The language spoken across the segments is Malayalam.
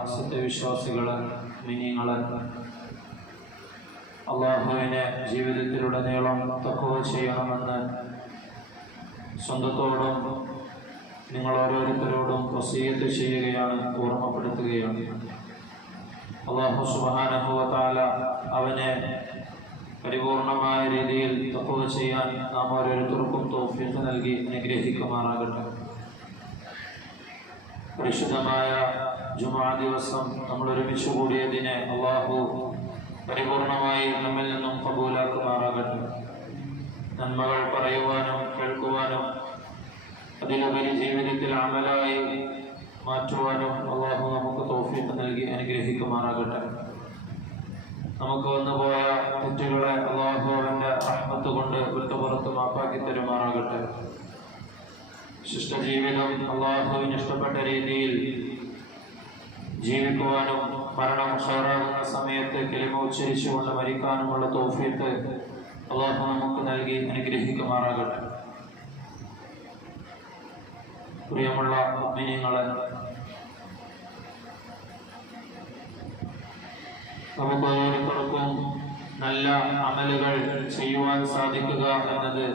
ബഹുമാനമുള്ള മിനിങ്ങൾ അള്ളാഹുവിനെ ജീവിതത്തിലുടനീളം തക്കവ ചെയ്യണമെന്ന് സ്വന്തത്തോടും നിങ്ങൾ ഓരോരുത്തരോടും വസീയത്ത് ചെയ്യുകയാണ് ഓർമ്മപ്പെടുത്തുകയാണ്. അള്ളാഹു സുബാനുഭവത്താല അവനെ പരിപൂർണമായ രീതിയിൽ തക്കവ ചെയ്യാൻ നാം ഓരോരുത്തർക്കും തോഫീക്ക് നൽകി അനുഗ്രഹിക്കുമാറാകട്ടെ. പരിശുദ്ധമായ ജുമാ ദിവസം നമ്മൾ ഒരുമിച്ച് കൂടിയതിനെ അള്ളാഹു പരിപൂർണമായി നമ്മിൽ നിന്നും കബൂലാക്കുമാറാകട്ടെ. നന്മകൾ പറയുവാനും കേൾക്കുവാനും അതിലുപരി ജീവിതത്തിൽ അമലായി മാറ്റുവാനും അള്ളാഹു നമുക്ക് തോഫീക്ക് നൽകി അനുഗ്രഹിക്കുമാറാകട്ടെ. നമുക്ക് വന്നുപോയ തെറ്റുകളെ അള്ളാഹു അവന്റെ അഹ്മത്ത് കൊണ്ട് വിട്ടുപുറത്ത് മാപ്പാക്കി തരുമാറാകട്ടെ. ശിഷ്ടജീവിതം അള്ളാഹുവിന് ഇഷ്ടപ്പെട്ട രീതിയിൽ ജീവിക്കുവാനും മരണം ഷാറാകുന്ന സമയത്ത് കിളിമ ഉച്ചരിച്ചുകൊണ്ട് മരിക്കാനുമുള്ള തോഫീത്ത് അള്ളാഹു നമുക്ക് നൽകി അനുഗ്രഹിക്കുമാറാകട്ടെ. പ്രിയമുള്ള മിനിങ്ങളെ നമുക്ക് ഓരോരുത്തർക്കും നല്ല അമലുകൾ ചെയ്യുവാൻ സാധിക്കുക എന്നത്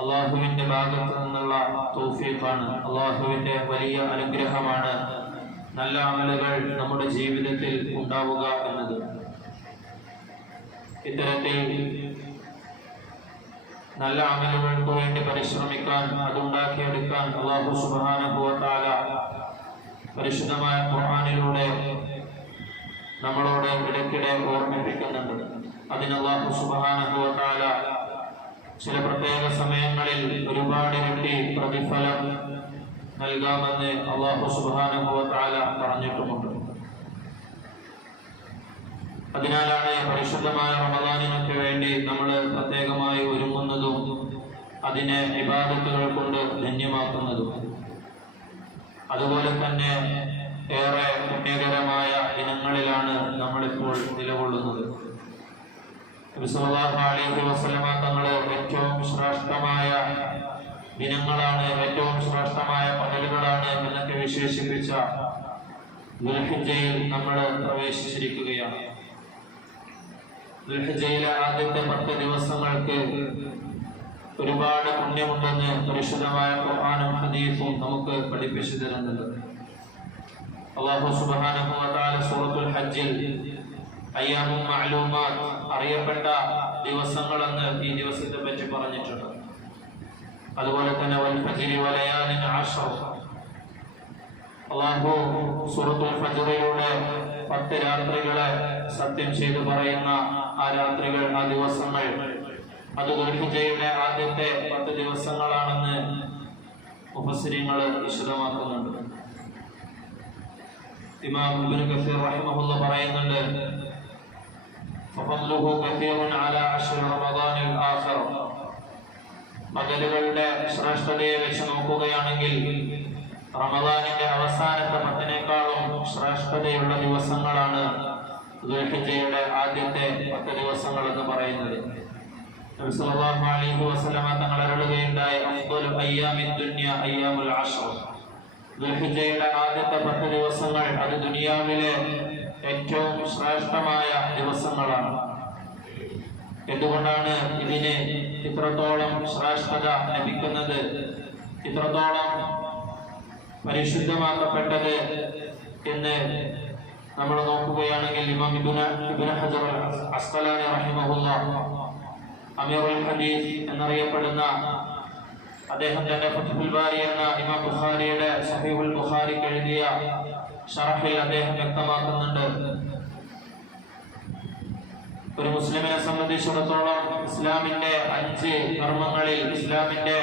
അള്ളാഹുവിന്റെ ഭാഗത്ത് നിന്നുള്ള തോഫീഫാണ് അള്ളാഹുവിന്റെ വലിയ അനുഗ്രഹമാണ് നല്ല അമലുകൾ നമ്മുടെ ജീവിതത്തിൽ ഉണ്ടാവുക എന്നത്. ഇത്തരത്തിൽ നല്ല അമലുകൾക്ക് വേണ്ടി പരിശ്രമിക്കാൻ അതുണ്ടാക്കിയെടുക്കാൻ അള്ളാഹു സുബാനുഭവത്താല പരിശുദ്ധമായ ഖുർആാനിലൂടെ നമ്മളോട് ഇടയ്ക്കിടെ ഓർമ്മിപ്പിക്കുന്നുണ്ട്. അതിന് അള്ളാഹു സുബാനുഭവത്താല ചില പ്രത്യേക സമയങ്ങളിൽ ഒരുപാട് ഇരട്ടി പ്രതിഫലം നൽകാമെന്ന് അള്ളാഹു സുബാനുഭവത്താല പറഞ്ഞിട്ടുമുണ്ട്. അതിനാലാണ് പരിശുദ്ധമായ റമദാനിനൊക്കെ വേണ്ടി നമ്മൾ പ്രത്യേകമായി ഒരുങ്ങുന്നതും അതിനെ വിവാദത്തുകൾ കൊണ്ട് ധന്യമാക്കുന്നതും. അതുപോലെ തന്നെ ഏറെ പുണ്യകരമായ ഇനങ്ങളിലാണ് നമ്മളിപ്പോൾ നിലകൊള്ളുന്നത്. അലൈഹി വസ്ലമ തങ്ങൾ ഏറ്റവും ശ്രേഷ്ഠമായ ദിനങ്ങളാണ് ഏറ്റവും ശ്രേഷ്ഠമായ പകലുകളാണ് എന്നൊക്കെ വിശേഷിപ്പിച്ച ദുൽഹിജയിൽ നമ്മൾ പ്രവേശിച്ചിരിക്കുകയാണ്. ദുൽഹിജയിലെ ആദ്യത്തെ പത്ത് ദിവസങ്ങൾക്ക് ഒരുപാട് പുണ്യമുണ്ടെന്ന് പരിശുദ്ധമായ ഖുർആാനും ഹദീഫും നമുക്ക് പഠിപ്പിച്ചു തരുന്നുണ്ട്. അള്ളാഹു വ സൂറത്തുൽ ഹജ്ജിൽ അയ്യാമും അറിയപ്പെട്ട ദിവസങ്ങളെന്ന് ഈ ദിവസത്തെ പറ്റി പറഞ്ഞിട്ടുണ്ട്. അതുപോലെ തന്നെ വൽ ഫജ്രി വലയാലിൻ അശ്ർ അള്ളാഹു സൂറത്തുൽ ഫജ്റിലൂടെ പത്ത് രാത്രികളെ സത്യം ചെയ്ത് പറയുന്ന ആ രാത്രികൾ ആ ദിവസങ്ങൾ അത് ദുൽഹിജയുടെ ആദ്യത്തെ പത്ത് ദിവസങ്ങളാണെന്ന് മുഫസ്സിരിങ്ങൾ വിശദമാക്കുന്നുണ്ട് ഇമാം ഇബ്നു കസീർ റഹിമഹുള്ള പറയുന്നുണ്ട് ففضله كثير على عشر رمضان الآخر പകലുകളുടെ ശ്രേഷ്ഠതയെ വെച്ച് നോക്കുകയാണെങ്കിൽ റമദാനിന്റെ അവസാനത്തെ പത്തിനേക്കാളും ശ്രേഷ്ഠതയുള്ള ദിവസങ്ങളാണ് ദുൽഹിജയുടെ ആദ്യത്തെ പത്ത് ദിവസങ്ങൾ എന്ന് പറയുന്നത് അലൈഹി വസല്ലമ തങ്ങൾ അരുളുകയുണ്ടായി ദുൽഹിജയുടെ ആദ്യത്തെ പത്ത് ദിവസങ്ങൾ അത് ദുനിയാവിലെ ഏറ്റവും ശ്രേഷ്ഠമായ ദിവസങ്ങളാണ്. എന്തുകൊണ്ടാണ് ഇതിന് ഇത്രത്തോളം ശ്രേഷ്ഠത ലഭിക്കുന്നത്? ഇത്രത്തോളം പരിശുദ്ധമാക്കപ്പെട്ടത് എന്ന് നമ്മൾ നോക്കുകയാണെങ്കിൽ ഇമാം ഇബുന ഇബുന ഹജർ അസ്ഖലാനി റഹിമഹുല്ല അമീറുൽ ഹദീസ് എന്നറിയപ്പെടുന്ന അദ്ദേഹം തന്റെ ഫത്ഹുൽ ബാരി എന്ന ഇമാം ബുഖാരിയുടെ സഹീബുൽ ബുഖാരി എഴുതിയ ഷറഫിൽ അദ്ദേഹം വ്യക്തമാക്കുന്നുണ്ട്. ഒരു മുസ്ലിമിനെ സംബന്ധിച്ചിടത്തോളം ഇസ്ലാമിന്റെ അഞ്ച് കർമ്മങ്ങളിൽ ഇസ്ലാമിന്റെ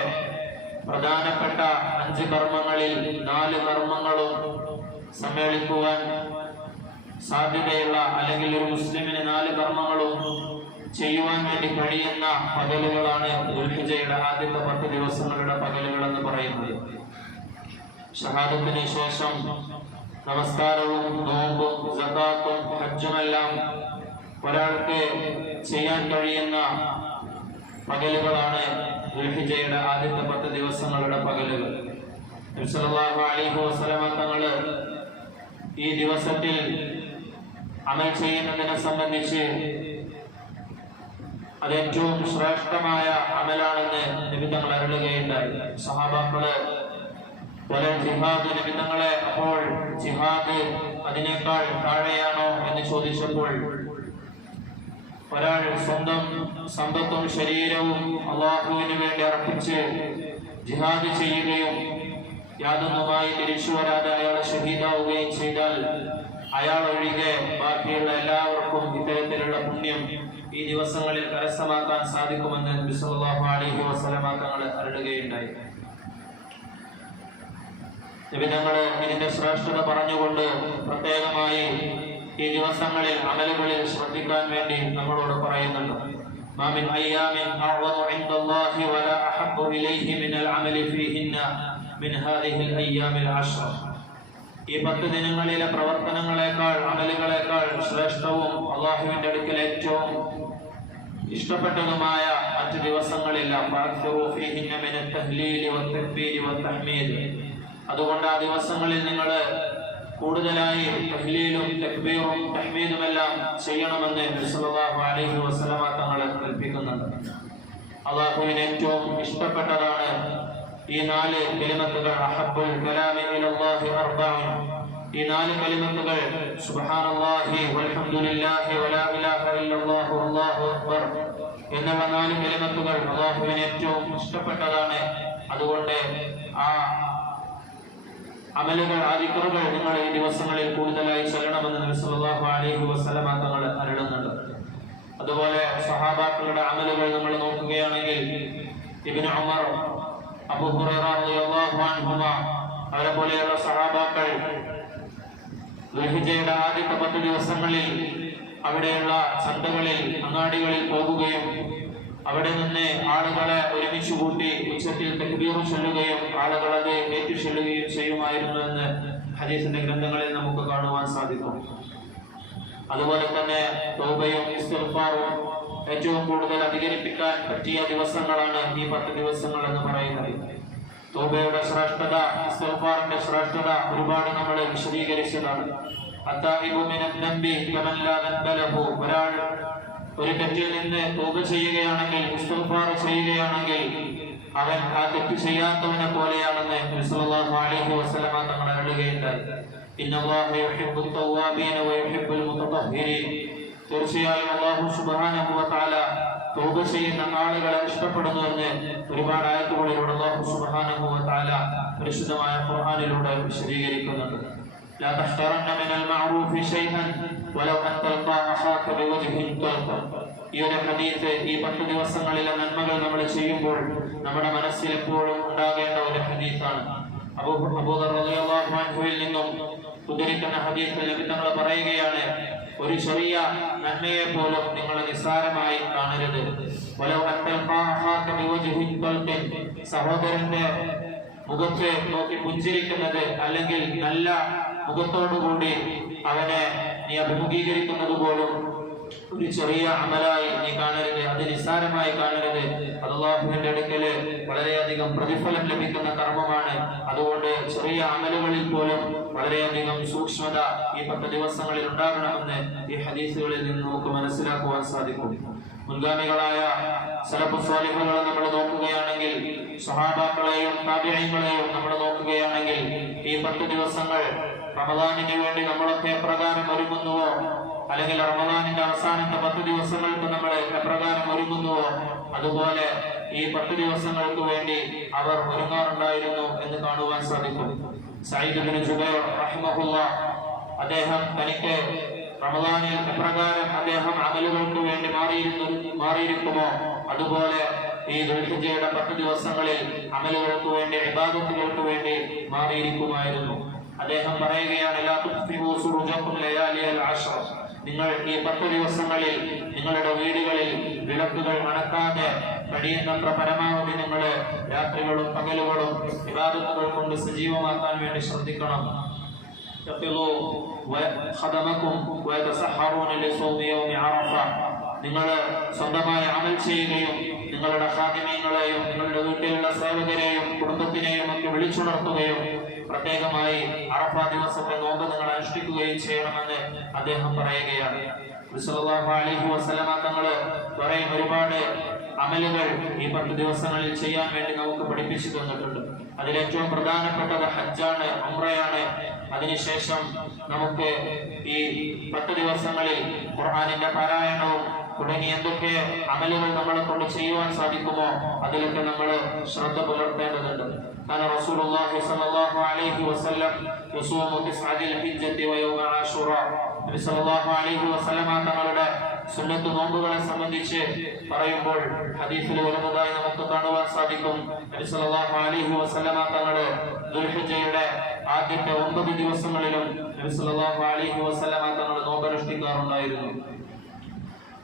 പ്രധാനപ്പെട്ട അഞ്ച് കർമ്മങ്ങളിൽ നാല് കർമ്മങ്ങളും സമ്മേളിക്കുവാൻ സാധ്യതയുള്ള അല്ലെങ്കിൽ ഒരു മുസ്ലിമിന് നാല് കർമ്മങ്ങളും ചെയ്യുവാൻ വേണ്ടി കഴിയുന്ന പകലുകളാണ് ദുൽഹിജയുടെ ആദ്യത്തെ പത്ത് ദിവസങ്ങളുടെ പകലുകൾ എന്ന് പറയുന്നത്. ഷഹാദത്തിന് ശേഷം നമസ്കാരവും നോമ്പും ജക്കാത്തും ഹജ്ജുമെല്ലാം ഒരാൾക്ക് ചെയ്യാൻ കഴിയുന്ന പകലുകളാണ് ദുൽഹിജയുടെ ആദ്യത്തെ പത്ത് ദിവസങ്ങളുടെ പകലുകൾ. അലൈഹി തങ്ങൾ ഈ ദിവസത്തിൽ അമൽ ചെയ്യുന്നതിനെ സംബന്ധിച്ച് അതേറ്റവും ശ്രേഷ്ഠമായ അമലാണെന്ന് നിമിത്തങ്ങൾ അരുളുകയുണ്ടായി. സഹാബാക്കൾ പല ജിഹാദ് നിമിത്തങ്ങളെ അപ്പോൾ ജിഹാദ് അതിനേക്കാൾ താഴെയാണോ എന്ന് ചോദിച്ചപ്പോൾ ഒരാൾ സ്വന്തം സമ്പത്തും ശരീരവും അള്ളാഹുവിന് വേണ്ടി അർപ്പിച്ച് ജിഹാദ് ചെയ്യുകയും യാതൊന്നുമായി തിരിച്ചു വരാതെ അയാൾ ഷഹീദാവുകയും ചെയ്താൽ അയാൾ ഒഴികെ ബാക്കിയുള്ള എല്ലാവർക്കും ഇത്തരത്തിലുള്ള പുണ്യം ഈ ദിവസങ്ങളിൽ കരസ്ഥമാക്കാൻ സാധിക്കുമെന്ന് നബി സല്ലല്ലാഹു അലൈഹി വസല്ലമ തങ്ങൾ അരുളുകയുണ്ടായി. നബി ഇതിന്റെ ശ്രേഷ്ഠത പറഞ്ഞുകൊണ്ട് പ്രത്യേകമായി ഈ ദിവസങ്ങളിൽ അമലുകളിൽ ശ്രദ്ധിക്കാൻ വേണ്ടി നമ്മളോട് പറയുന്നുണ്ട് ما من أيام أعظم عند الله ولا أحب إليه من العمل فيهن من هذه الأيام العشر ഈ പത്ത് ദിനങ്ങളിലെ പ്രവർത്തനങ്ങളെക്കാൾ അമലുകളെക്കാൾ ശ്രേഷ്ഠവും അള്ളാഹുവിന്റെ അടുക്കൽ ഏറ്റവും ഇഷ്ടപ്പെട്ടതുമായ മറ്റു ദിവസങ്ങളില്ല ഫഅക്സിറൂ ഫീഹിന്ന മിന തഹ്ലീലി വത്തക്ബീരി വത്തഹ്മീദ് അതുകൊണ്ട് ആ ദിവസങ്ങളിൽ നിങ്ങൾ കൂടുതലായി തഹ്ലീലും തക്ബീറും തഹ്മീദുമെല്ലാം ചെയ്യണമെന്ന് സല്ലല്ലാഹു അലൈഹി വസല്ലമ തങ്ങളെ കൽപ്പിക്കുന്നുണ്ട്. അള്ളാഹുവിന് ഏറ്റവും ഇഷ്ടപ്പെട്ടതാണ് ഈ നാല് കലിമത്തുകൾ. അഹബ്ബുൽ കലാമി ഇലല്ലാഹി അർബഅ ഈ നാല് കലിമത്തുകൾ സുബ്ഹാനല്ലാഹി വൽഹംദുലില്ലാഹി വലാ ഇലാഹ ഇല്ലല്ലാഹു അല്ലാഹു അക്ബർ എന്നുള്ള നാല് കലിമത്തുകൾ അള്ളാഹുവിന് ഏറ്റവും ഇഷ്ടപ്പെട്ടതാണ്. അതുകൊണ്ട് ആ അമലുകൾ ആ ദിക്റുകൾ നിങ്ങൾ ഈ ദിവസങ്ങളിൽ കൂടുതലായി ചൊല്ലണമെന്ന് നബിസല്ലല്ലാഹു അലൈഹി വസല്ലമ തങ്ങൾ അരുളുന്നുണ്ട്. അതുപോലെ സഹാബാക്കളുടെ അമലുകൾ നമ്മൾ നോക്കുകയാണെങ്കിൽ ഇബ്നു ഉമർ അബൂ ഹുറൈറ റളിയല്ലാഹു അൻഹുമ അവരെ പോലെയുള്ള സഹാബാക്കൾ ദുൽഹിജ്ജയുടെ ആദ്യത്തെ പത്ത് ദിവസങ്ങളിൽ അവിടെയുള്ള ചന്തകളിൽ അങ്ങാടികളിൽ പോകുകയും അവിടെ നിന്ന് ആളുകളെ ഒരുമിച്ച് കൂട്ടി ഉച്ചത്തിൽ തക്ബീർ ചൊല്ലുകയും ആളുകളെ അത് ഏറ്റു ചൊല്ലുകയും ചെയ്യുമായിരുന്നു എന്ന് ഹദീസിന്റെ ഗ്രന്ഥങ്ങളിൽ നമുക്ക് കാണുവാൻ സാധിക്കും. അതുപോലെ തന്നെ തൗബയും ഇസ്തിഗ്ഫാറും ഏറ്റവും കൂടുതൽ അധികരിപ്പിക്കാൻ പറ്റിയ ദിവസങ്ങളാണ് ഈ പത്ത് ദിവസങ്ങൾ എന്ന് പറയുന്നത്. തൗബയുടെ ശ്രേഷ്ഠത ഇസ്തിഗ്ഫാറിന്റെ ശ്രേഷ്ഠത ഒരുപാട് നമ്മൾ വിശദീകരിച്ചതാണ്. ഒരാൾ ഒരു തെറ്റിൽ നിന്ന് തൗബ ചെയ്യുകയാണെങ്കിൽ ഇസ്തിഗ്ഫാർ ചെയ്യുകയാണെങ്കിൽ അവൻ ആ തെറ്റ് ചെയ്യാത്തവനെ പോലെയാണെന്ന് നബി സല്ലല്ലാഹു അലൈഹി വസല്ലമ തങ്ങൾ അരുളുകയുണ്ടായി ഇന്നല്ലാഹ യുഹിബ്ബു തവ്വാബീന വയുഹിബ്ബുൽ മുതതഹ്ഹിരീൻ തീർച്ചയായും അല്ലാഹു സുബ്ഹാനഹു വ തആല തൗബ ചെയ്യുന്ന ആളുകളെ ഇഷ്ടപ്പെടുന്നുവെന്ന് ഒരുപാട് ആയത്തുകളിലൂടെ അല്ലാഹു സുബ്ഹാനഹു വ തആല പരിശുദ്ധമായ ഖുർആനിലൂടെ വിശദീകരിക്കുന്നുണ്ട് لا تحترن من المعروف شيئا ولو أن تلقى أخاك بوجه طلق ഈ ഒരു ഹദീസ് ഈ പത്ത് ദിവസങ്ങളിലെ നന്മകൾ നമ്മൾ ചെയ്യുമ്പോൾ നമ്മുടെ മനസ്സിൽ എപ്പോഴും ഉണ്ടാകേണ്ട ഒരു ഹദീസാണ് അബൂ അബൂദർ റളിയല്ലാഹു അൻഹുവിൽ നിന്നും ഉദ്ധരിക്കുന്ന ഹദീസിൽ നബി തങ്ങൾ പറയുകയാണ് ഒരു ചെറിയ നന്മയെ പോലും നിങ്ങൾ നിസ്സാരമായി കാണരുത് വലൗ അൻ തൽഖാ അഖാക ബിവജ്ഹിൻ തൽഖിൻ സഹോദരന്റെ മുഖത്ത് നോക്കി പുഞ്ചിരിക്കുന്നത് അല്ലെങ്കിൽ നല്ല മുഖത്തോടുകൂടി അവനെ നീ അഭിമുഖീകരിക്കുന്നത് പോലും ഒരു ചെറിയ അമലായി നീ കാണരുത് അത് നിസ്സാരമായി കാണരുത്. അള്ളാഹുവിന്റെ അടുക്കൽ വളരെയധികം പ്രതിഫലം ലഭിക്കുന്ന കർമ്മമാണ്. അതുകൊണ്ട് ചെറിയ അമലുകളിൽ പോലും വളരെയധികം സൂക്ഷ്മത ഈ പത്ത് ദിവസങ്ങളിൽ ഉണ്ടാകണമെന്ന് ഈ ഹദീസുകളിൽ നിന്ന് നമുക്ക് മനസ്സിലാക്കുവാൻ സാധിക്കും. മുൻഗാമികളായ സലഫ് സ്വാലിഹുകളെ നമ്മൾ നോക്കുകയാണെങ്കിൽ സഹാബാക്കളെയും താപ്യങ്ങളെയും നമ്മൾ നോക്കുകയാണെങ്കിൽ ഈ പത്ത് ദിവസങ്ങൾ റമദാനിന് വേണ്ടി നമ്മളൊക്കെ എപ്രകാരം ഒരുങ്ങുന്നുവോ? അല്ലെങ്കിൽ റമദാനിന്റെ അവസാനത്തെ പത്ത് ദിവസങ്ങൾക്ക് നമ്മൾ എപ്രകാരം ഒരുങ്ങുന്നുവോ? അതുപോലെ ഈ പത്ത് ദിവസങ്ങൾക്ക് വേണ്ടി അവർ ഒരുങ്ങാറുണ്ടായിരുന്നു എന്ന് കാണുവാൻ സാധിക്കും. സയ്യിദ് ബിൻ ജുബൈർ റഹിമഹുല്ല അദ്ദേഹം തനിക്ക് റമദാനിൽ എപ്രകാരം അദ്ദേഹം അമലുകൾക്ക് വേണ്ടി മാറിയിരുന്നു മാറിയിരിക്കുമോ? അതുപോലെ ഈ ദുൽഹിജയുടെ പത്ത് ദിവസങ്ങളിൽ അമലുകൾക്ക് വേണ്ടി ഇബാദത്തുകൾക്ക് വേണ്ടി മാറിയിരിക്കുമായിരുന്നു. അദ്ദേഹം പറയുകയാണ് നിങ്ങൾ ഈ പത്ത് ദിവസങ്ങളിൽ നിങ്ങളുടെ വീടുകളിൽ വിളക്കുകൾ അണക്കാതെ കഴിയുന്നത്ര പരമാവധി നിങ്ങൾ രാത്രികളും പകലുകളും വിവാദത്തുകൾ കൊണ്ട് സജീവമാക്കാൻ വേണ്ടി ശ്രദ്ധിക്കണം. നിങ്ങൾ സ്വന്തമായി അമൽ ചെയ്യുകയും നിങ്ങളുടെ ഹാദിമ്യങ്ങളെയും നിങ്ങളുടെ വീട്ടിലുള്ള സേവകരെയും കുടുംബത്തിനെയും ഒക്കെ വിളിച്ചുണർത്തുകയും പ്രത്യേകമായി അറഫ ദിവസത്തെ നോമ്പ് നിങ്ങൾ അനുഷ്ഠിക്കുകയും ചെയ്യണമെന്ന് അദ്ദേഹം പറയുകയാണ്. അലൈഹി പറയും ഒരുപാട് അമലുകൾ ഈ പത്ത് ദിവസങ്ങളിൽ ചെയ്യാൻ വേണ്ടി നമുക്ക് പഠിപ്പിച്ചു തന്നിട്ടുണ്ട്. അതിലേറ്റവും പ്രധാനപ്പെട്ടത് ഹജ്ജാണ് ഉംറയാണ്. അതിനുശേഷം നമുക്ക് ഈ പത്ത് ദിവസങ്ങളിൽ ഖുർആനിന്റെ പാരായണവും തുടങ്ങി എന്തൊക്കെ അമലുകൾ നമ്മളെ കൊണ്ട് ചെയ്യുവാൻ സാധിക്കുമോ അതിലൊക്കെ നമ്മൾ ശ്രദ്ധ പുലർത്തേണ്ടതുണ്ട്. ആശുറ നബി അലൈഹി വസല്ലമ തങ്ങളുടെ സുന്നത്ത് നോമ്പുകളെ സംബന്ധിച്ച് പറയുമ്പോൾ ഹദീസിൽ വരുന്നതായി നമുക്ക് കാണുവാൻ സാധിക്കും. നബി സല്ലല്ലാഹു അലൈഹി വസല്ലമ തങ്ങളുടെ ദുൽഹിജ്ജയുടെ ആദ്യത്തെ ഒമ്പത് ദിവസങ്ങളിലും നബി സല്ലല്ലാഹു അലൈഹി വസല്ലമ തങ്ങൾ നോമ്പനുഷ്ഠിക്കാറുണ്ടായിരുന്നു.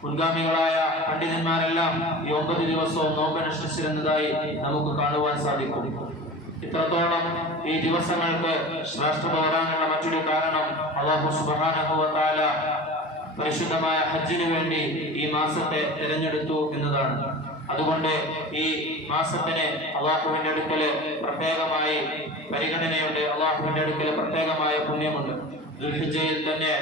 മുൻഗാമികളായ പണ്ഡിതന്മാരെല്ലാം ഈ ഒമ്പത് ദിവസവും നോമ്പനുഷ്ഠിച്ചിരുന്നതായി നമുക്ക് കാണുവാൻ സാധിക്കും. ഇത്രത്തോളം ഈ ദിവസങ്ങൾക്ക് ശ്രേഷ്ഠത വരാനുള്ള മറ്റൊരു കാരണം അള്ളാഹു സുബ്ഹാനഹു വ പരിശുദ്ധമായ ഹജ്ജിനു വേണ്ടി ഈ മാസത്തെ തിരഞ്ഞെടുത്തു എന്നതാണ്. അതുകൊണ്ട് ഈ മാസത്തിന് അള്ളാഹുവിന്റെ അടുക്കൽ പ്രത്യേകമായി പരിഗണനയുണ്ട്. അള്ളാഹുവിന്റെ അടുക്കൽ പ്രത്യേകമായ പുണ്യമുണ്ട്. ദുൽഹിജയിൽ തന്നെ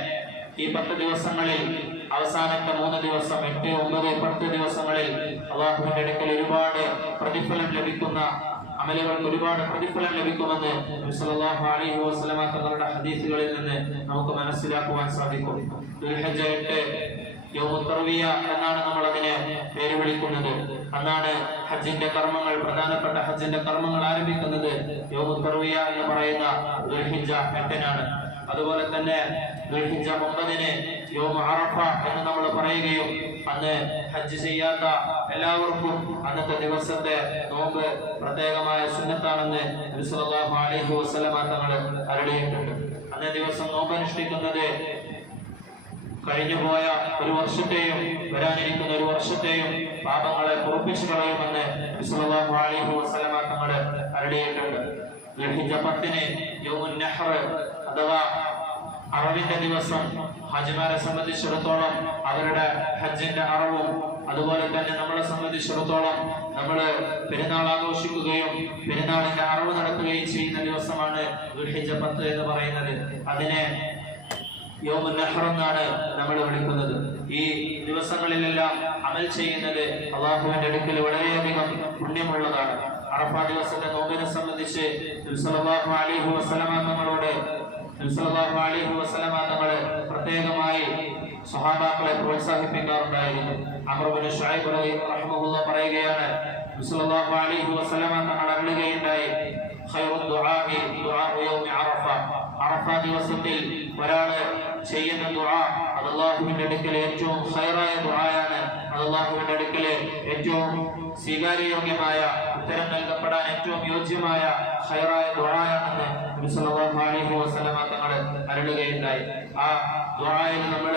ഈ പത്ത് ദിവസങ്ങളിൽ അവസാനത്തെ മൂന്ന് ദിവസം എട്ട് ഒമ്പത് പത്ത് ദിവസങ്ങളിൽ അള്ളാഹുവിന്റെ അടുക്കൽ ഒരുപാട് പ്രതിഫലം ലഭിക്കുന്ന അമലുകൾക്ക് ഒരുപാട് പ്രതിഫലം ലഭിക്കുമെന്ന് അലൈഹി വസല്ലമ തങ്ങളുടെ ഹദീസുകളിൽ നിന്ന് നമുക്ക് മനസ്സിലാക്കുവാൻ സാധിക്കും. ദുൽഹജ്ജ എട്ട് യൗമു എന്നാണ് നമ്മൾ അതിനെ പേര് വിളിക്കുന്നത്. അന്നാണ് ഹജ്ജിന്റെ കർമ്മങ്ങൾ പ്രധാനപ്പെട്ട ഹജ്ജിന്റെ കർമ്മങ്ങൾ ആരംഭിക്കുന്നത് യോമുത്തർവിയ എന്ന് പറയുന്ന ദുൽഹിജ എട്ടിനാണ്. അതുപോലെ തന്നെ ദുൽഹിജ ഒമ്പതിന് യോമ അറഫ എന്ന് നമ്മൾ പറയുകയും അന്ന് ഹജ്ജ് ചെയ്യാത്ത എല്ലാവർക്കും അന്നത്തെ ദിവസത്തെ നോമ്പ് പ്രത്യേകമായ സുന്നത്താണെന്ന് അലൈഹി വസല്ലമ തങ്ങൾ അരുളിയിട്ടുണ്ട്. അന്നേ ദിവസം നോമ്പ് അനുഷ്ഠിക്കുന്നത് കഴിഞ്ഞുപോയ ഒരു വർഷത്തെയും വരാനിരിക്കുന്ന ഒരു വർഷത്തെയും പാപങ്ങളെ പൊറുപ്പിച്ചു കളയുമെന്ന് അലൈഹി വസല്ലമ തങ്ങൾ അരുളിയിട്ടുണ്ട്. ലഭിച്ച പത്തിന് യോമുൻ അഥവാ അറിവിന്റെ ദിവസം ഹജ്മാരെ സംബന്ധിച്ചിടത്തോളം അവരുടെ ഹജ്ജിന്റെ അറവും അതുപോലെ തന്നെ നമ്മളെ സംബന്ധിച്ചിടത്തോളം നമ്മൾ പെരുന്നാൾ ആഘോഷിക്കുകയും പെരുന്നാളിന്റെ അറവ് നടത്തുകയും ചെയ്യുന്ന ദിവസമാണ് ദുൽഹിജ്ജ പത്ത് എന്ന് പറയുന്നത്. അതിനെ യോമുൻ നഹർ എന്നാണ് നമ്മൾ വിളിക്കുന്നത്. ഈ ദിവസങ്ങളിലെല്ലാം അമൽ ചെയ്യുന്നത് അള്ളാഹുവിന്റെ അടുക്കൽ വളരെയധികം പുണ്യമുള്ളതാണ്. അറഫ ദിവസത്തെ നോമ്പിനെ സംബന്ധിച്ച് അലിഹു സല്ലല്ലാഹു അലൈഹി വസല്ലമ പ്രത്യേകമായി സഹാബാക്കളെ പ്രോത്സാഹിപ്പിക്കാറുണ്ടായിരുന്നു. അമർബിന് ഷുഐബ് റഹ്മുള്ള പറയുകയാണ് അലൈഹി വസല്ലമ തങ്ങൾ അരുളുകയുണ്ടായി. അറഫ ദിവസത്തിൽ ഒരാൾ ചെയ്യുന്ന ദുആ അള്ളാഹുവിന്റെ അടുക്കൽ ഏറ്റവും ഹൈറായ ദുആയാണ് അള്ളാഹുവിന്റെ അടുക്കൽ ഏറ്റവും സ്വീകാര്യയോഗ്യമായ ഉത്തരം നൽകപ്പെടാൻ ഏറ്റവും യോജ്യമായ ഹൈറായ ദുആയാണെന്ന് നബി സല്ലല്ലാഹു അലൈഹി വസല്ലമ തങ്ങൾ അരുളുകയുണ്ടായി. ആ ദുആയിൽ നമ്മൾ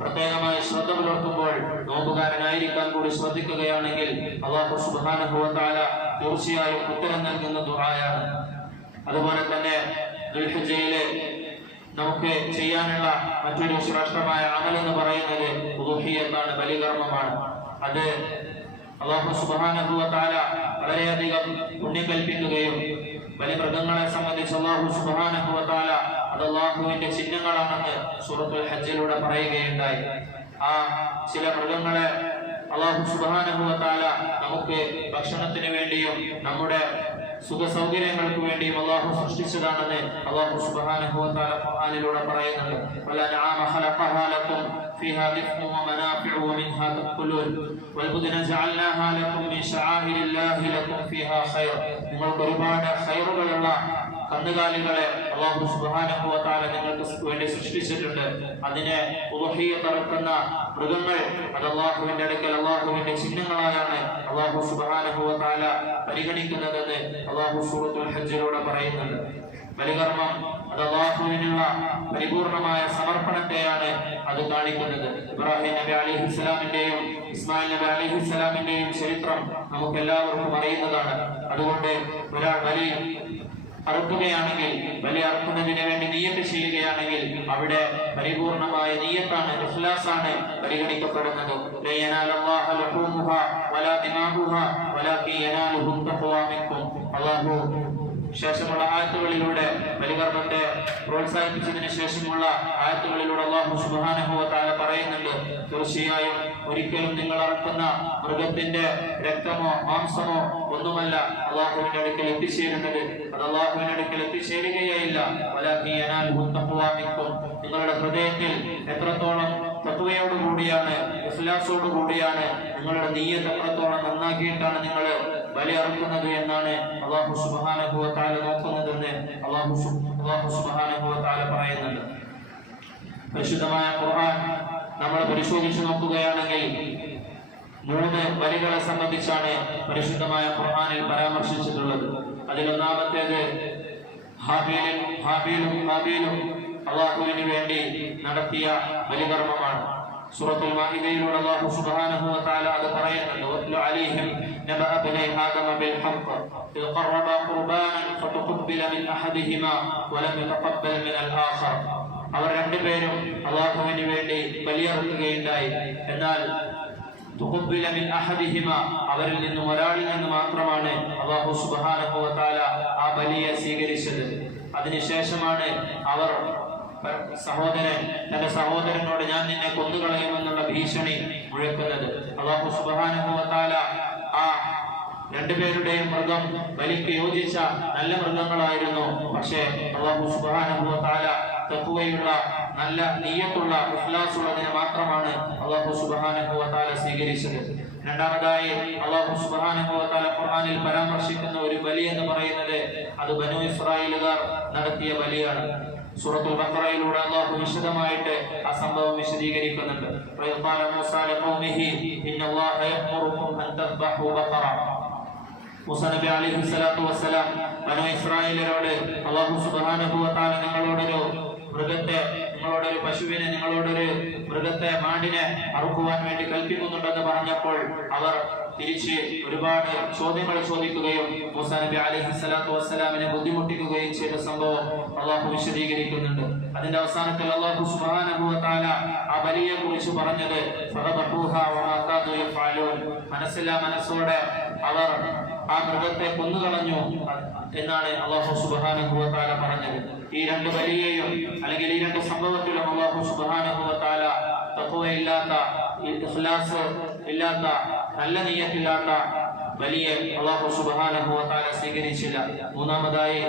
പ്രത്യേകമായി ശ്രദ്ധ പുലർത്തുമ്പോൾ നോമ്പുകാരനായിരിക്കാൻ കൂടി ശ്രദ്ധിക്കുകയാണെങ്കിൽ അള്ളാഹു സുബ്ഹാനഹു വ തആല തീർച്ചയായും ഉത്തരം നൽകുന്ന ദുആയാണ്. അതുപോലെ തന്നെ ദുൽഹിജ്ജയിലെ നമുക്ക് ചെയ്യാനുള്ള മറ്റൊരു ശ്രേഷ്ഠമായ അമൽ എന്ന് പറയുന്നത് ഉദുഹിയത്താണ് ബലികർമ്മമാണ്. അത് അള്ളാഹു തആല വളരെയധികം പുണ്യകൽപ്പിക്കുകയും ബലിമൃഗങ്ങളെ സംബന്ധിച്ച് അള്ളാഹു തആല അത് അള്ളാഹുവിന്റെ ചിഹ്നങ്ങളാണെന്ന് സൂറത്തുൽ ഹജ്ജിലൂടെ പറയുകയുണ്ടായി. ആ ചില മൃഗങ്ങളെ അള്ളാഹു സുബാനുഭവത്താല നമുക്ക് ഭക്ഷണത്തിന് വേണ്ടിയും നമ്മുടെ സുഖ സൗകര്യങ്ങൾക്ക് വേണ്ടിയും അള്ളാഹു സൃഷ്ടിച്ചതാണെന്ന് അള്ളാഹു സുബാനുഭവത്താല ഖുർആനിലൂടെ പറയുന്നുണ്ട് وَالْأَنْعَامَ خَلَقَهَا لَكُمْ فِيهَا دِفْءٌ وَمَنَافِعُ وَمِنْهَا تَأْكُلُونَ وَالْبُدْنَ جَعَلْنَاهَا لَكُمْ مِنْ شَعَائِرِ اللَّهِ لَكُمْ فِيهَا خَيْرٌ നിങ്ങൾക്ക് ഒരുപാട് ഖൈറുകളുള്ള കന്നുകാലികളെ അള്ളാഹു തആല നിങ്ങൾക്ക് വേണ്ടി സൃഷ്ടിച്ചിട്ടുണ്ട്. അതിനെ ഉദഹിയ തറക്കുന്ന മൃഗങ്ങൾ അത് അള്ളാഹുവിന്റെ അടുക്കൽ അള്ളാഹുവിന്റെ ചിഹ്നങ്ങളായാണ് അള്ളാഹു തആല പരിഗണിക്കുന്നതെന്ന് അള്ളാഹു സൂറത്തുൽ ഹജ്ജിലൂടെ പറയുന്നുണ്ട്. ബലികർമ്മം അത് അള്ളാഹുവിനുള്ള പരിപൂർണമായ സമർപ്പണത്തെയാണ് അത് കാണിക്കുന്നത്. ഇബ്രാഹിം നബി അലിഹുസ്സലാമിന്റെയും ഇസ്മായിൽ നബി അലിഹുസ്സലാമിന്റെയും ചരിത്രം നമുക്ക് എല്ലാവർക്കും അറിയുന്നതാണ്. അതുകൊണ്ട് ഒരാൾ ബലി അറുക്കുകയാണെങ്കിൽ ബലി അറുക്കുന്നതിന് വേണ്ടി നീയത്ത് ചെയ്യുകയാണെങ്കിൽ അവിടെ പരിപൂർണമായ നീയത്താണ് ഇഖ്ലാസാണ് പരിഗണിക്കപ്പെടുന്നത്. ലാ ശേഷമുള്ള ആയത്തുകളിലൂടെ ബലികർമ്മത്തെ പ്രോത്സാഹിപ്പിച്ചതിന് ശേഷമുള്ള ആയത്തുകളിലൂടെ അള്ളാഹു തആല പറയുന്നുണ്ട് തീർച്ചയായും ഒരിക്കലും നിങ്ങൾ അറക്കുന്ന മൃഗത്തിന്റെ രക്തമോ മാംസമോ ഒന്നുമല്ല അള്ളാഹുവിന്റെ അടുക്കൽ എത്തിച്ചേരുന്നത്. അത് അള്ളാഹുവിന്റെ അടുക്കൽ എത്തിച്ചേരുകയില്ല നിങ്ങളുടെ ഹൃദയത്തിൽ എത്രത്തോളം തത്വയോടുകൂടിയാണ് ഇസ്ലാസോടുകൂടിയാണ് നിങ്ങളുടെ നീയത്ത് എത്രത്തോളം നന്നാക്കിയിട്ടാണ് നിങ്ങൾ ബലി അറുക്കുന്നത് എന്നാണ് അള്ളാഹു തആല നോക്കുന്നതെന്ന് അള്ളാഹു അള്ളാഹു തആല പറയുന്നുണ്ട്. പരിശുദ്ധമായ ഖുർആൻ നമ്മൾ പരിശോധിച്ചു നോക്കുകയാണെങ്കിൽ മൂന്ന് വരികളെ സംബന്ധിച്ചാണ് പരിശുദ്ധമായ ഖുർആനിൽ പരാമർശിച്ചിട്ടുള്ളത്. അതിലൊന്നാമത്തേത് ഹാബീലും ഹാബീലും ഹാബീലും അള്ളാഹുവിന് വേണ്ടി നടത്തിയ ബലികർമ്മമാണ്. സൂറത്തുൽ മാഇദയിലൂടെ അല്ലാഹു സുബ്ഹാനഹു വ തആല അത് പറയുന്നുണ്ട് വത്ലു അലൈഹിം നബഅ ബനി ആദമ ബിൽ ഹഖ് إذ قربا قربانا فتقبل من أحدهما ولم يتقبل من الآخر അവർ രണ്ടുപേരും അള്ളാഹുവിന് വേണ്ടി ബലിയറുക്കുകയുണ്ടായി എന്നാൽ തുഖബ്ബില മിൻ അഹദിഹിമ അവരിൽ നിന്നും ഒരാളിൽ നിന്ന് മാത്രമാണ് അല്ലാഹു സുബ്ഹാനഹു വ തആല ആ ബലിയെ സ്വീകരിച്ചത് അതിനുശേഷമാണ് അവർ പ- സഹോദരൻ തന്റെ സഹോദരനോട് ഞാൻ നിന്നെ കൊന്നുകളയുമെന്നുള്ള ഭീഷണി മുഴക്കുന്നത്. അള്ളാഹു സുബാനുഭവത്താല ആ രണ്ടുപേരുടെയും മൃഗം വലിക്ക് യോജിച്ച നല്ല മൃഗങ്ങളായിരുന്നു. പക്ഷേ അള്ളാഹു സുബാനുഭവത്താല തഖ്വയുള്ള നല്ല നീയത്തുള്ള ഉല്ലാസുള്ളതിനെ മാത്രമാണ് അള്ളാഹു സുബാനുഭവത്താല സ്വീകരിച്ചത്. രണ്ടാമതായി അള്ളാഹു സുബാനുഭവത്താല ഖുർആനിൽ പരാമർശിക്കുന്ന ഒരു ബലി എന്ന് പറയുന്നത് അത് ബനു ഇസ്രായേലുകാർ നടത്തിയ ബലിയാണ്. സൂറത്തുൽ ബഖറയിലൂടെ അള്ളാഹു വിശദമായിട്ട് ആ സംഭവം വിശദീകരിക്കുന്നുണ്ട്. ഖാല മൂസ ഇന്നല്ലാഹ അൻ ബഖറ. അലൈഹി അള്ളാഹു സുബ്ഹാനഹു നിങ്ങളോടൊരു മൃഗത്തെ നിങ്ങളോടൊരു പശുവിനെ നിങ്ങളോടൊരു മൃഗത്തെ മാടിനെ അറുക്കുവാൻ വേണ്ടി കൽപ്പിക്കുന്നുണ്ടെന്ന് പറഞ്ഞപ്പോൾ അവർ തിരിച്ച് ഒരുപാട് ചോദ്യങ്ങൾ ചോദിക്കുകയും മൂസ നബി അലൈഹി സ്വലാത്തു വസ്സലാമിനെ ബുദ്ധിമുട്ടിക്കുകയും ചെയ്ത സംഭവം അള്ളാഹു വിശദീകരിക്കുന്നുണ്ട്. അതിന്റെ അവസാനത്തിൽ അള്ളാഹു തആല ആ ബലിയെ കുറിച്ച് പറഞ്ഞത് മനസ്സില്ലാ മനസ്സോടെ അവർ ആ മൃഗത്തെ കൊന്നുകളഞ്ഞു എന്നാണ് അള്ളാഹു സുബാനുഭവത്താല പറഞ്ഞത്. ഈ രണ്ട് ബലിയെയും അല്ലെങ്കിൽ ഈ രണ്ട് സംഭവത്തിലും അള്ളാഹു സുബാനുഭവത്താല തഖ്വയില്ലാത്ത ഇഖ്ലാസ് ഇല്ലാത്ത നല്ല നീയത്തില്ലാത്ത വലിയ അള്ളാഹു സുബാനുഭവത്താല സ്വീകരിച്ചില്ല. മൂന്നാമതായി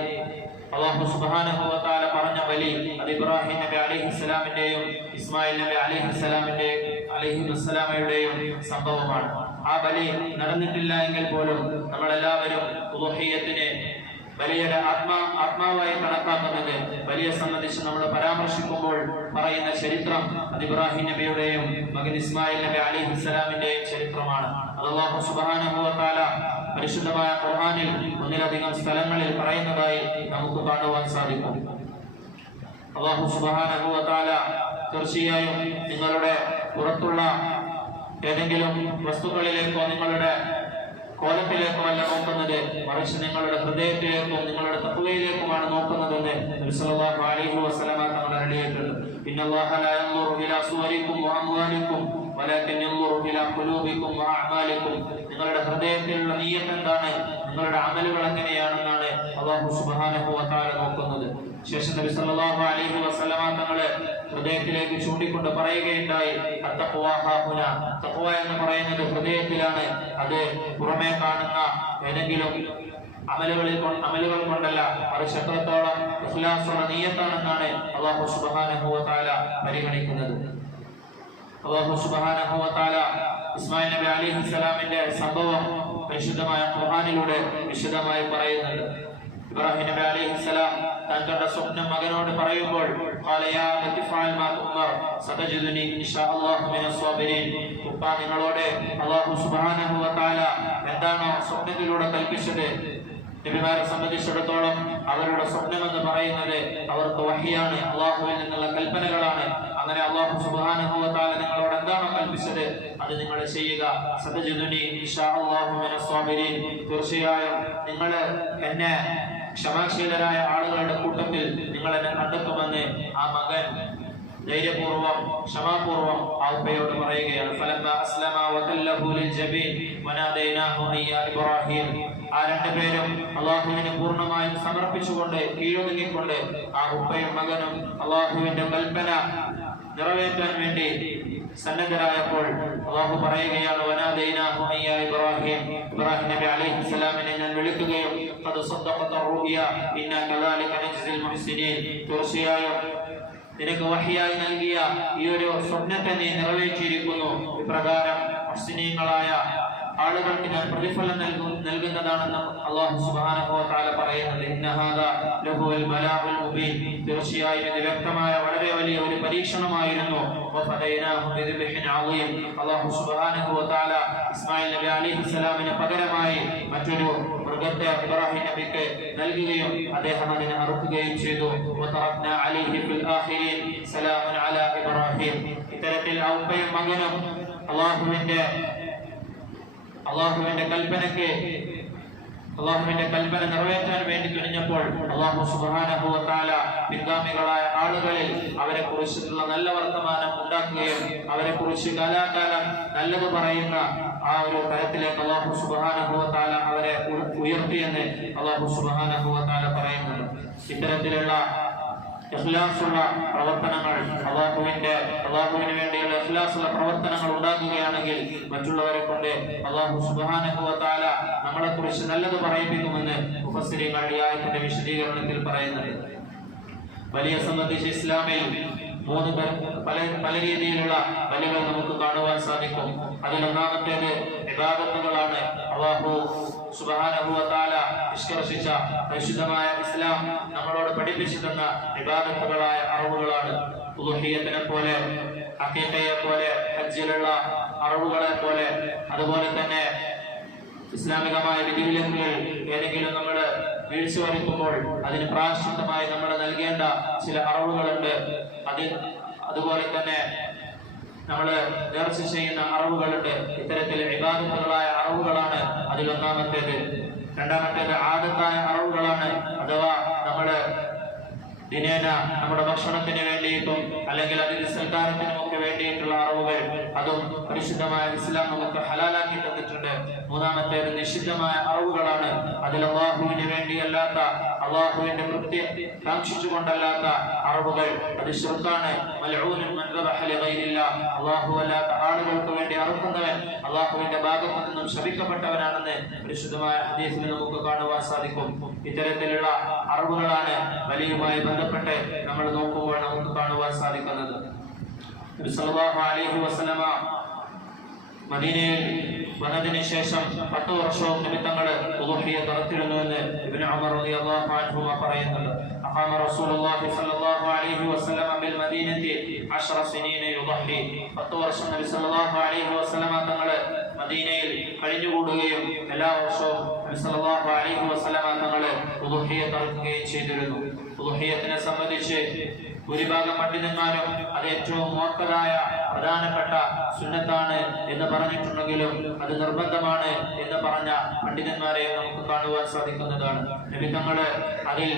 അള്ളാഹു സുബാനുഭവത്താല പറഞ്ഞ ബലി അത് ഇബ്രാഹിം നബി അലൈഹിസ്സലാമിന്റെയും ഇസ്മായിൽ നബി അലൈഹിസ്സലാമിന്റെയും അലൈഹിസ്സലാമയുടെയും സംഭവമാണ്. ആ ബലി നടന്നിട്ടില്ല എങ്കിൽ പോലും നമ്മളെല്ലാവരും ഉദുഹിയത്തിനെ ബലിയുടെ ആത്മാ ആത്മാവായി കണക്കാക്കുന്നത് ബലിയെ സംബന്ധിച്ച് നമ്മൾ പരാമർശിക്കുമ്പോൾ പറയുന്ന ചരിത്രം അത് ഇബ്രാഹിം നബിയുടെയും മകൻ ഇസ്മായിൽ നബി അലി ഇസ്ലാമിന്റെയും ചരിത്രമാണ്. അള്ളാഹു വ പരിശുദ്ധമായ ഖുർആനിൽ ഒന്നിലധികം സ്ഥലങ്ങളിൽ പറയുന്നതായി നമുക്ക് കാണുവാൻ സാധിക്കും. അള്ളാഹു തആല തീർച്ചയായും നിങ്ങളുടെ പുറത്തുള്ള ഏതെങ്കിലും വസ്തുക്കളിലേക്കോ നിങ്ങളുടെ കോലത്തിലേക്കോ അല്ല നോക്കുന്നത് മറിച്ച് നിങ്ങളുടെ ഹൃദയത്തിലേക്കോ നിങ്ങളുടെ തത്വയിലേക്കുമാണ് നോക്കുന്നതെന്ന് നബി സല്ലല്ലാഹു അലൈഹി യൻദുറു ഇലാ ഇലാ ഖുലൂബിക്കും നിങ്ങളുടെ ഹൃദയത്തിലുള്ള നീയത്ത് എന്താണ്? നിങ്ങളുടെ അമലുകൾ എങ്ങനെയാണെന്നാണ് അള്ളാഹു സുബ്ഹാനഹു നോക്കുന്നത്. ശേഷം നബി സല്ലല്ലാഹു അലൈഹി വസല്ലമ തങ്ങളെ ഹൃദയത്തിലേക്ക് ചൂണ്ടിക്കൊണ്ട് പറയുകയുണ്ടായി അത്തഖ്വാഹുന തഖ്വ എന്ന് പറയുന്നത് ഹൃദയത്തിലാണ് അത് പുറമേ കാണുന്ന ഏതെങ്കിലും അമലുകളിൽ അമലുകൾ കൊണ്ടല്ല മറിച്ച് എത്രത്തോളം ഇഖ്ലാസുള്ള നീയത്താണെന്നാണ് അള്ളാഹു സുബ്ഹാനഹു വ തആല പരിഗണിക്കുന്നത്. അള്ളാഹു സുബ്ഹാനഹു വ തആല ഇസ്മായിൽ നബി അലൈഹി സ്വലാമിന്റെ സംഭവം പരിശുദ്ധമായ ഖുർആനിലൂടെ വിശദമായി പറയുന്നുണ്ട്. ഇബ്രാഹിം നബി അലൈഹി സ്വലാം തന്റെ സ്വപ്നം മകനോട് പറയുമ്പോൾ നിങ്ങളോട് അള്ളാഹു സുബാനഹു താല എന്താണ് സ്വപ്നത്തിലൂടെ കൽപ്പിച്ചത്? നബിമാരെ സംബന്ധിച്ചിടത്തോളം അവരുടെ സ്വപ്നം എന്ന് പറയുന്നത് അവർക്ക് വഹിയാണ് അള്ളാഹുവിൽ നിന്നുള്ള കൽപ്പനകളാണ്. അങ്ങനെ അള്ളാഹു സുബാനുഭവത്താലെ നിങ്ങളോട് എന്താണോ കൽപ്പിച്ചത്? അത് നിങ്ങൾ ചെയ്യുക. സതജുദുനി തീർച്ചയായും നിങ്ങൾ എന്നെ ക്ഷമാശീലരായ ആളുകളുടെ കൂട്ടത്തിൽ നിങ്ങൾ എന്നെ കണ്ടെത്തുമെന്ന് ആ മകൻ ധൈര്യപൂർവം ക്ഷമാപൂർവം ആ ഉപ്പയോട് പറയുകയാണ്. ഇബ്രാഹിം. ആ രണ്ടുപേരും അള്ളാഹുവിനെ പൂർണമായും സമർപ്പിച്ചുകൊണ്ട് കീഴൊതുങ്ങിക്കൊണ്ട് ആ ഉപ്പയും മകനും അള്ളാഹുവിന്റെ കൽപ്പന നിറവേറ്റാൻ വേണ്ടി സന്നദ്ധരായപ്പോൾ അള്ളാഹു പറയുകയാണ് ഇബ്രാഹിം. ഇബ്രാഹിം നബി അലൈഹി സ്വലാമിനെ ഞാൻ വിളിക്കുകയും അത് സ്വന്തപ്പെട്ട റൂഹിയ ഇന്ന കദാലിക നജ്സിൽ മുഹ്സിനീൻ തീർച്ചയായും നിനക്ക് വഹിയായി നൽകിയ ഈ ഒരു സ്വപ്നത്തെ നീ നിറവേറ്റിയിരിക്കുന്നു ഇപ്രകാരം മുസ്ലിങ്ങളായ ആളുകൾക്ക് ഞാൻ പ്രതിഫലം നൽകും നൽകുന്നതാണെന്ന് അള്ളാഹു സുബ്ഹാനഹു വ തആല പറയുന്നത് തീർച്ചയായും ഇത് വ്യക്തമായ വളരെ വലിയ ഒരു പരീക്ഷണമായിരുന്നു. അള്ളാഹു സുബ്ഹാനഹു വ തആല ഇസ്മായിൽ നബി അലൈഹി സ്വലാമിന് പകരമായി മറ്റൊരു മൃഗത്തെ ഇബ്രാഹിം നബിക്ക് നൽകുകയും അദ്ദേഹം അതിനെ അറുക്കുകയും ചെയ്തു. ഇത്തരത്തിൽ ആ ഉപ്പയും മകനും അള്ളാഹുവിന്റെ അള്ളാഹുവിന്റെ കൽപ്പനയ്ക്ക് അള്ളാഹുവിന്റെ കൽപ്പന നിറവേറ്റാൻ വേണ്ടി കഴിഞ്ഞപ്പോൾ അള്ളാഹു തആല പിൻഗാമികളായ ആളുകളിൽ അവരെ കുറിച്ചിട്ടുള്ള നല്ല വർത്തമാനം ഉണ്ടാക്കുകയും അവരെ കുറിച്ച് കാലാകാലം നല്ലത് പറയുന്ന ആ ഒരു തരത്തിലേക്ക് അള്ളാഹു തആല അവരെ ഉയർത്തിയെന്ന് അള്ളാഹു തആല പറയുന്നുണ്ട്. ഇത്തരത്തിലുള്ള ഇഖ്ലാസുള്ള പ്രവർത്തനങ്ങൾ അള്ളാഹുവിന്റെ അള്ളാഹുവിന് വേണ്ടിയുള്ള ഇഖ്ലാസുള്ള പ്രവർത്തനങ്ങൾ ഉണ്ടാക്കുകയാണെങ്കിൽ മറ്റുള്ളവരെ കൊണ്ട് അള്ളാഹു തആല നമ്മളെ കുറിച്ച് നല്ലത് പറയിപ്പിക്കുമെന്ന് മുഫസ്സിരിങ്ങൾ ഈ ആയത്തിന്റെ വിശദീകരണത്തിൽ പറയുന്നുണ്ട്. വലിയ സംബന്ധിച്ച് ഇസ്ലാമിൽ മൂന്ന് പല പല രീതിയിലുള്ള ബലികൾ നമുക്ക് കാണുവാൻ സാധിക്കും. അതിൽ ഒന്നാമത്തേത് ഇബാദത്തുകളാണ്. അള്ളാഹു തആല നിഷ്കർഷിച്ച പരിശുദ്ധമായ ഇസ്ലാം നമ്മളോട് പഠിപ്പിച്ചു തന്ന ഇബാദത്തുകളായ അറിവുകളാണ്. ഉദുഹിയത്തിനെ പോലെ അക്കീട്ടയെ പോലെ ഹജ്ജിലുള്ള അറിവുകളെ പോലെ അതുപോലെ തന്നെ ഇസ്ലാമികമായ വിധിവിലക്കുകൾ ഏതെങ്കിലും നമ്മൾ വീഴ്ച വരുത്തുമ്പോൾ അതിന് പ്രാശ്ചിത്തമായി നമ്മൾ നൽകേണ്ട ചില അറിവുകളുണ്ട്. അതിൽ അതുപോലെ തന്നെ നമ്മൾ നേർച്ച ചെയ്യുന്ന അറിവുകളുണ്ട്. ഇത്തരത്തിൽ വിവാദങ്ങളായ അറിവുകളാണ് അതിലൊന്നാമത്തേത് രണ്ടാമത്തേത് ആദത്തായ അറിവുകളാണ്. അഥവാ നമ്മൾ ദിനേന നമ്മുടെ ഭക്ഷണത്തിന് വേണ്ടിയിട്ടും അല്ലെങ്കിൽ അതിന് സൽക്കാരത്തിനും വേണ്ടിയിട്ടുള്ള അറിവുകൾ അതും പരിശുദ്ധമായ ഇസ്ലാം നമുക്ക് ഹലാലാക്കി തന്നിട്ടുണ്ട്. മൂന്നാമത്തേത് നിഷിദ്ധമായ അറിവുകളാണ്. അതിൽ അള്ളാഹുവിന് വേണ്ടിയല്ലാത്ത അള്ളാഹുവിന്റെ കൃത്യം കാക്ഷിച്ചുകൊണ്ടല്ലാത്ത അറിവുകൾ. അത് ലിഗൈരില്ല. അള്ളാഹു അല്ലാത്ത ആളുകൾക്ക് വേണ്ടി അറുക്കുന്നവൻ അള്ളാഹുവിന്റെ ഭാഗത്തു നിന്നും ശപിക്കപ്പെട്ടവനാണെന്ന് പരിശുദ്ധമായ ഹദീസിൽ നമുക്ക് കാണുവാൻ സാധിക്കും. ഇത്തരത്തിലുള്ള അറിവുകളാണ് വലിയുമായി ബന്ധപ്പെട്ട് നമ്മൾ നോക്കുമ്പോൾ നമുക്ക് കാണുവാൻ സാധിക്കുന്നത്. അലൈഹി വസലമ മദീനയിൽ വന്നതിന് ശേഷം പത്ത് വർഷവും നിമിത്തങ്ങൾ ഉദുഹിയ നടത്തിരുന്നുവെന്ന് ഇബ്നു ഉമർ റളിയല്ലാഹു അൻഹു പറയുന്നുണ്ട്. അഖാമ റസൂലുള്ളാഹി സ്വല്ലല്ലാഹു അലൈഹി വസല്ലം ബിൽ 10 സനീന യുദഹി. 10 വർഷം അലൈഹി വസല്ലം തങ്ങൾ മദീനയിൽ കഴിഞ്ഞുകൂടുകയും എല്ലാ വർഷവും നബി സല്ലല്ലാഹു അലൈഹി വസല്ലം തങ്ങൾ ഉദുഹിയ നടക്കുകയും ചെയ്തിരുന്നു. ഉദുഹിയത്തിനെ സംബന്ധിച്ച് ഭൂരിഭാഗം പണ്ഡിതന്മാരും അത് ഏറ്റവും മോക്കതായ പ്രധാനപ്പെട്ട സുന്നത്താണ് എന്ന് പറഞ്ഞിട്ടുണ്ടെങ്കിലും അത് നിർബന്ധമാണ് എന്ന് പറഞ്ഞ പണ്ഡിതന്മാരെ നമുക്ക് കാണുവാൻ സാധിക്കുന്നതാണ്. ലഭിതങ്ങൾ അതിൽ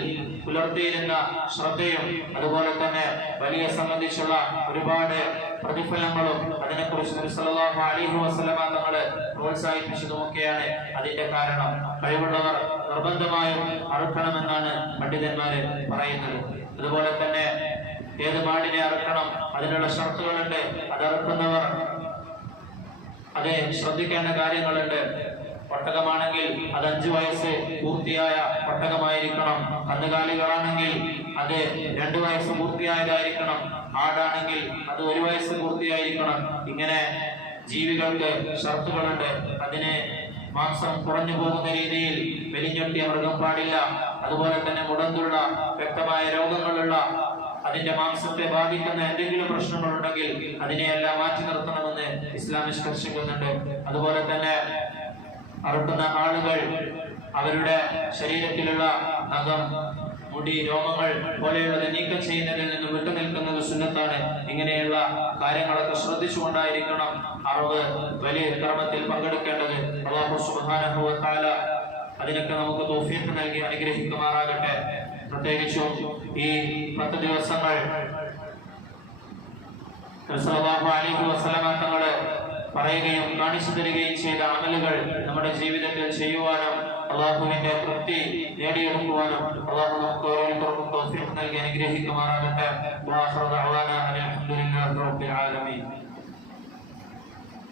പുലർത്തിയിരുന്ന ശ്രദ്ധയും അതുപോലെ തന്നെ വലിയ സംബന്ധിച്ചുള്ള ഒരുപാട് പ്രതിഫലങ്ങളും അതിനെക്കുറിച്ച് നബി അലിഹു തങ്ങളെ തങ്ങൾ പ്രോത്സാഹിപ്പിച്ചതുമൊക്കെയാണ് അതിന്റെ കാരണം. കഴിവുള്ളവർ നിർബന്ധമായും അറുക്കണമെന്നാണ് പണ്ഡിതന്മാര് പറയുന്നത്. അതുപോലെ തന്നെ ഏത് പാടിനെ അറക്കണം അതിനുള്ള ഷർത്തുകളുണ്ട്. അത് അറക്കുന്നവർ അതെ ശ്രദ്ധിക്കേണ്ട കാര്യങ്ങളുണ്ട്. ഒട്ടകമാണെങ്കിൽ അത് അഞ്ചു വയസ്സ് പൂർത്തിയായ ഒട്ടകമായിരിക്കണം. കന്നുകാലികളാണെങ്കിൽ അത് രണ്ടു വയസ്സ് പൂർത്തിയായതായിരിക്കണം. ആടാണെങ്കിൽ അത് ഒരു വയസ്സ് പൂർത്തിയായിരിക്കണം. ഇങ്ങനെ ജീവികൾക്ക് ഷർത്തുകളുണ്ട്. അതിനെ മാംസം കുറഞ്ഞു പോകുന്ന രീതിയിൽ വെലിഞ്ഞൊട്ടിയ മൃഗം പാടില്ല. അതുപോലെ തന്നെ മുടന്തുള്ള വ്യക്തമായ രോഗങ്ങളുള്ള അതിന്റെ മാംസത്തെ ബാധിക്കുന്ന എന്തെങ്കിലും പ്രശ്നങ്ങൾ ഉണ്ടെങ്കിൽ അതിനെയെല്ലാം മാറ്റി നിർത്തണമെന്ന് ഇസ്ലാം നിഷ്കർഷിക്കുന്നുണ്ട്. അതുപോലെ തന്നെ അറുക്കുന്ന ആളുകൾ അവരുടെ ശരീരത്തിലുള്ള നഖം മുടി രോമങ്ങൾ പോലെയുള്ളത് നീക്കം ചെയ്യുന്നതിൽ നിന്ന് വിട്ടുനിൽക്കുന്നത് സുന്നത്താണ്. ഇങ്ങനെയുള്ള കാര്യങ്ങളൊക്കെ ശ്രദ്ധിച്ചുകൊണ്ടായിരിക്കണം അറിവ് വലിയ ക്രമത്തിൽ പങ്കെടുക്കേണ്ടത്. അള്ളാഹു സുബ്ഹാനഹു വ അതിനൊക്കെ നമുക്ക് തൗഫീഖ് നൽകി അനുഗ്രഹിക്കുമാറാകട്ടെ. പ്രത്യേകിച്ചും ഈ പത്ത് ദിവസങ്ങൾ തങ്ങൾ പറയുകയും കാണിച്ചു തരികയും ചെയ്ത അമലുകൾ നമ്മുടെ ജീവിതത്തിൽ ചെയ്യുവാനും അള്ളാഹുവിന്റെ തൃപ്തി നേടിയെടുക്കുവാനും അള്ളാഹു നമുക്ക് ഓരോരുത്തർക്കും നൽകി അനുഗ്രഹിക്കുമാറാകട്ടെ. റബ്ബിൽ ആലമീൻ.